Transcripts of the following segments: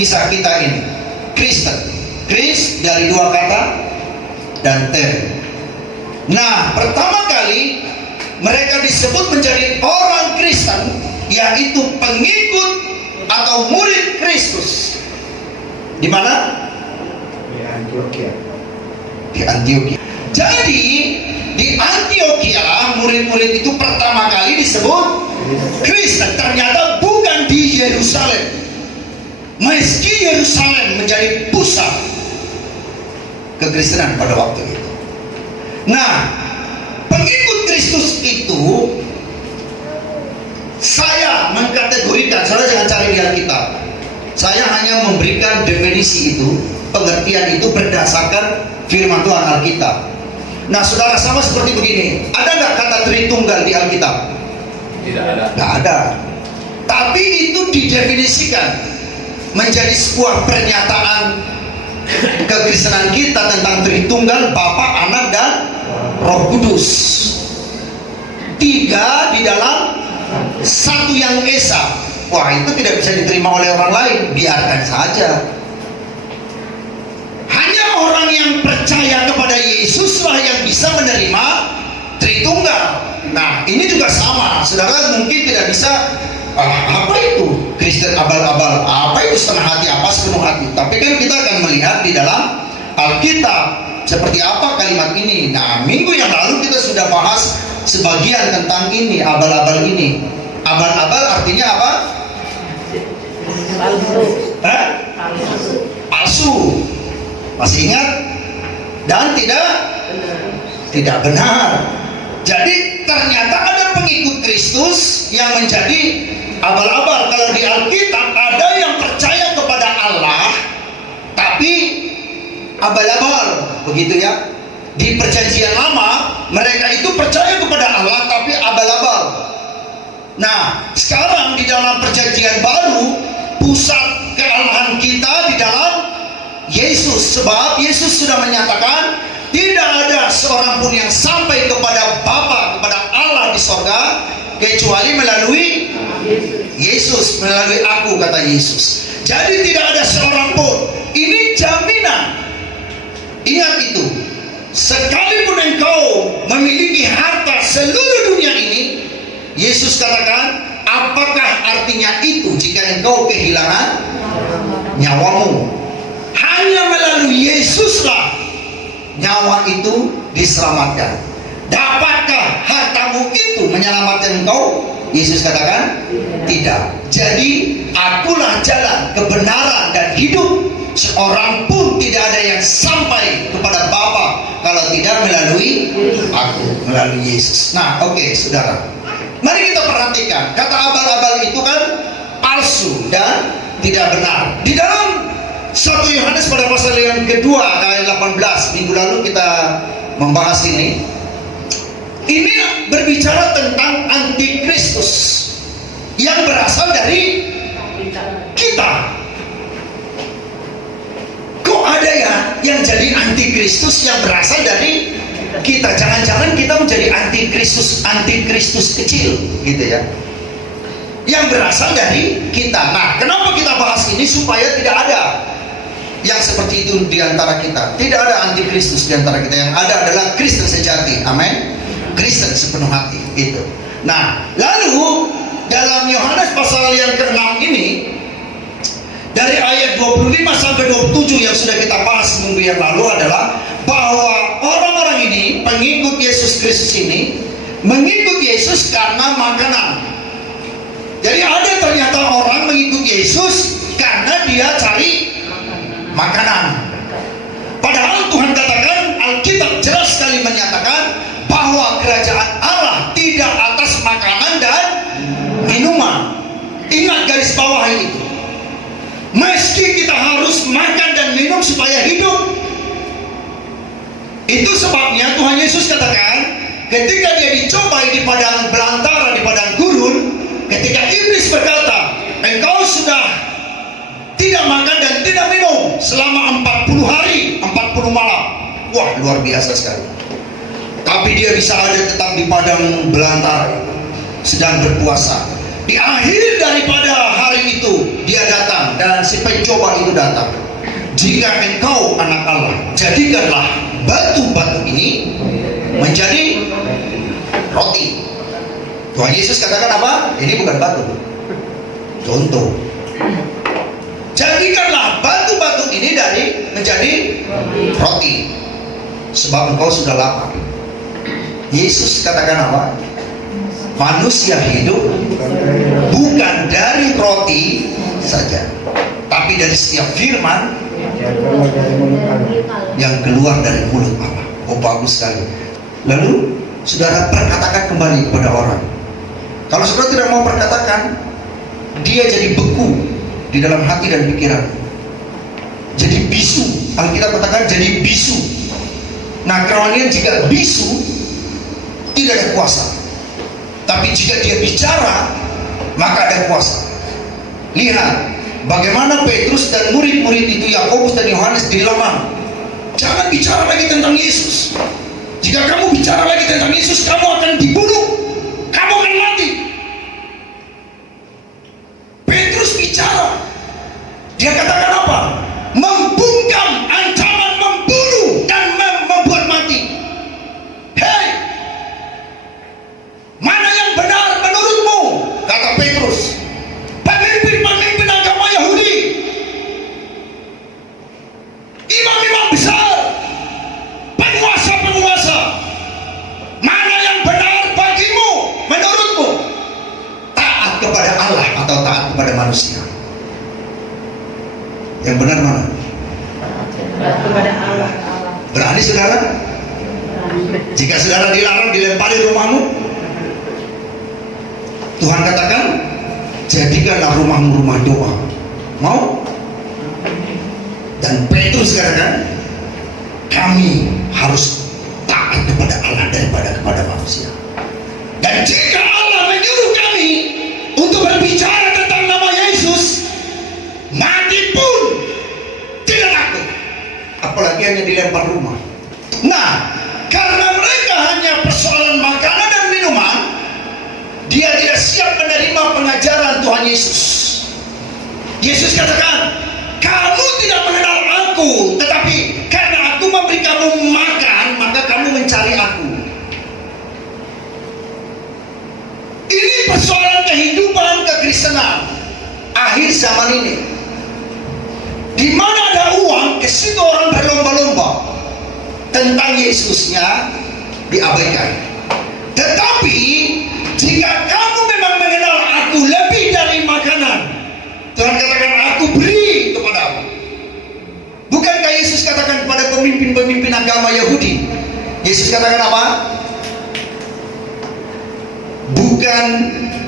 kisah kita ini. Kristen, Kris dari dua kata dan ter. Nah, pertama kali mereka disebut menjadi orang Kristen, yaitu pengikut atau murid Kristus. Di mana? Di Antioquia. Di Antioquia. Jadi di Antioquia murid-murid itu pertama kali disebut Kristen. Ternyata bukan di Yerusalem. Meski Yerusalem menjadi pusat kekristenan pada waktu itu. Nah, pengikut Kristus itu saya mengkategorikan, saudara jangan cari di Alkitab. Saya hanya memberikan definisi itu, pengertian itu berdasarkan firman Tuhan Alkitab. Nah, saudara, sama seperti begini. Ada nggak kata Tritunggal di Alkitab? Tidak ada. Nggak ada. Tapi itu didefinisikan menjadi sebuah pernyataan kekristenan kita tentang Tritunggal, Bapa, Anak, dan Roh Kudus. Tiga di dalam satu yang esa. Wah, itu tidak bisa diterima oleh orang lain. Biarkan saja. Hanya orang yang percaya kepada Yesuslah yang bisa menerima Tritunggal. Nah, ini juga sama. Saudara mungkin tidak bisa, apa itu Kristen abal-abal, apa itu setengah hati, apa sepenuh hati. Tapi kan kita akan melihat di dalam Alkitab seperti apa kalimat ini. Nah, minggu yang lalu kita sudah bahas sebagian tentang ini, abal-abal ini. Abal-abal artinya apa? Palsu. Masih ingat? Dan tidak benar. Jadi ternyata ada pengikut Kristus yang menjadi abal-abal. Kalau di Alkitab ada yang percaya kepada Allah tapi abal-abal, begitu ya. Di perjanjian lama mereka itu percaya kepada Allah tapi abal-abal. Nah, sekarang di dalam perjanjian baru pusat kealahan kita di dalam Yesus. Sebab Yesus sudah menyatakan tidak ada seorang pun yang sampai kepada Bapa, kepada Allah di sorga kecuali melalui Yesus, melalui aku, kata Yesus. Jadi tidak ada seorang pun. Ini jaminan. Ingat itu. Sekalipun engkau memiliki harta seluruh dunia ini, Yesus katakan, apakah artinya itu jika engkau kehilangan nyawamu? Hanya melalui Yesuslah nyawa itu diselamatkan. Dapatkah hartamu itu menyelamatkan engkau? Yesus katakan tidak. Jadi akulah jalan, kebenaran, dan hidup. Seorang pun tidak ada yang sampai kepada Bapa kalau tidak melalui aku, melalui Yesus. Nah, oke, saudara, mari kita perhatikan. Kata abal-abal itu kan palsu dan tidak benar. Di dalam 1 Yohanes pada pasal yang kedua ayat 18, minggu lalu kita membahas ini. Ini berbicara tentang antikristus yang berasal dari kita. Kok ada ya yang jadi antikristus yang berasal dari kita? Jangan-jangan kita menjadi antikristus kecil, gitu ya, yang berasal dari kita. Nah, kenapa kita bahas ini? Supaya tidak ada yang seperti itu di antara kita. Tidak ada antikristus di antara kita. Yang ada adalah Kristen sejati. Amin. Kristen sepenuh hati, gitu. Nah, lalu dalam Yohanes pasal yang ke-6 ini, dari ayat 25 sampai 27 yang sudah kita bahas minggu yang lalu adalah bahwa orang-orang ini, pengikut Yesus Kristus ini, mengikut Yesus karena makanan. Jadi ada ternyata orang mengikut Yesus karena dia cari makanan. Padahal Tuhan katakan, Alkitab jelas sekali menyatakan bahwa kerajaan Allah tidak atas makanan dan minuman. Ingat garis bawah itu. Meski kita harus makan dan minum supaya hidup. Itu sebabnya Tuhan Yesus katakan, ketika dia dicobai di padang belantara, di padang gurun, ketika iblis berkata, engkau sudah tidak makan dan tidak minum selama 40 hari, 40 malam. Wah, luar biasa sekali. Tapi dia bisa ada tetap di padang belantara sedang berpuasa. Di akhir daripada hari itu dia datang dan si pencoba itu datang. Jika engkau anak Allah, jadikanlah batu-batu ini menjadi roti. Tuhan Yesus katakan apa? Ini bukan batu, contoh. Jadikanlah batu-batu ini menjadi roti, sebab engkau sudah lapar. Yesus katakan apa? Manusia hidup bukan dari roti saja, tapi dari setiap firman yang keluar dari mulut Allah. Oh, bagus sekali. Lalu saudara perkatakan kembali kepada orang. Kalau saudara tidak mau perkatakan, dia jadi beku di dalam hati dan pikiran, jadi bisu. Alkitab katakan jadi bisu. Nah, kerohanian jika bisu tidak ada kuasa, tapi jika dia bicara maka ada kuasa. Lihat bagaimana Petrus dan murid-murid itu, Yakobus dan Yohanes, dilarang, jangan bicara lagi tentang Yesus. Jika kamu bicara lagi tentang Yesus, kamu akan dibunuh, kamu akan mati. Petrus bicara, dia katakan apa? Membungkam ancaman membunuh dan membuat mati. Hei, mana yang benar menurutmu? Kata Petrus. Pemimpin-pemimpin agama Yahudi, imam-imam besar, penguasa-penguasa, mana yang benar bagimu menurutmu? Taat kepada Allah atau taat kepada manusia? Yang benar mana? Taat kepada Allah. Berani saudara? Jika saudara dilarang dilempari rumahmu, Tuhan katakan, jadikanlah rumahmu rumah doa. Mau? Dan Petrus katakan, kami harus taat kepada Allah daripada kepada manusia. Dan jika Allah menyuruh kami untuk berbicara tentang nama Yesus, mati pun tidak takut, apalagi hanya dilempar rumah. Nah, karena mereka hanya persoalan makanan dan minuman, dia tidak siap menerima pengajaran Tuhan Yesus. Yesus katakan, kamu tidak mengenal aku, tetapi karena aku memberi kamu makan, maka kamu mencari aku. Ini persoalan kehidupan kekristenan akhir zaman ini. Di mana ada uang, ke situ orang berlomba-lomba. Tentang Yesusnya diabaikan. Tetapi jika kamu memang mengenal aku lebih dari makanan, Tuhan katakan, aku beri kepadamu. Bukankah Yesus katakan kepada pemimpin-pemimpin agama Yahudi? Yesus katakan apa? Bukan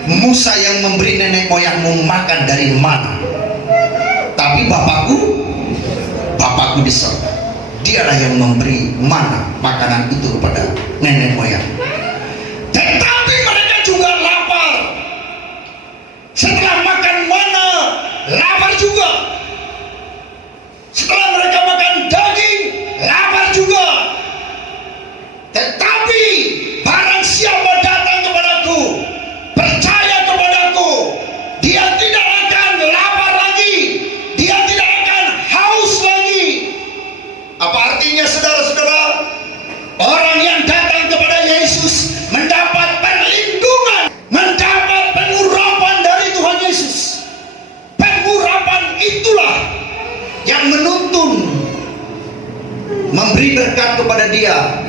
Musa yang memberi nenek moyangmu makan dari mana, tapi Bapakku di sorga. Dialah yang memberi mana makanan itu kepada nenek moyang. Tetapi mereka juga lapar. Setelah makan mana, lapar juga. Setelah mereka makan daging, lapar juga. Tetapi barang siapa datang kepadaku, percaya kepadaku, dia tidak akan lapar lagi, dia tidak akan haus lagi. Apa artinya, saudara-saudara? Orang yang datang kepada Yesus mendapat perlindungan, mendapat pengurapan dari Tuhan Yesus. Pengurapan itulah yang menuntun, memberi berkat kepada dia,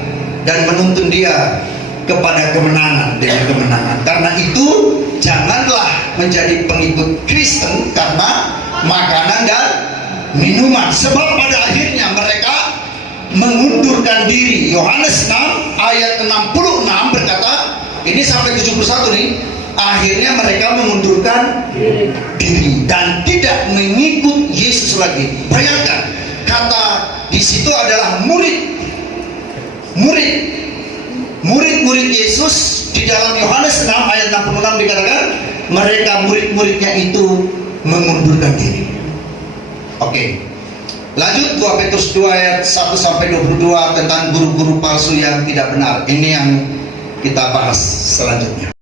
dan menuntun dia kepada kemenangan dengan kemenangan. Karena itu janganlah menjadi pengikut Kristen karena makanan dan minuman, sebab pada akhirnya mereka mengundurkan diri. Yohanes 6 ayat 66 berkata, ini sampai 71 nih, akhirnya mereka mengundurkan diri dan tidak mengikut Yesus lagi. Bayangkan, kata di situ adalah murid Yesus. Di dalam Yohanes 6 ayat 66 dikatakan mereka murid-muridnya itu mengundurkan diri. Oke, lanjut 2 Petrus 2 ayat 1 sampai 22 tentang guru-guru palsu yang tidak benar. Ini yang kita bahas selanjutnya.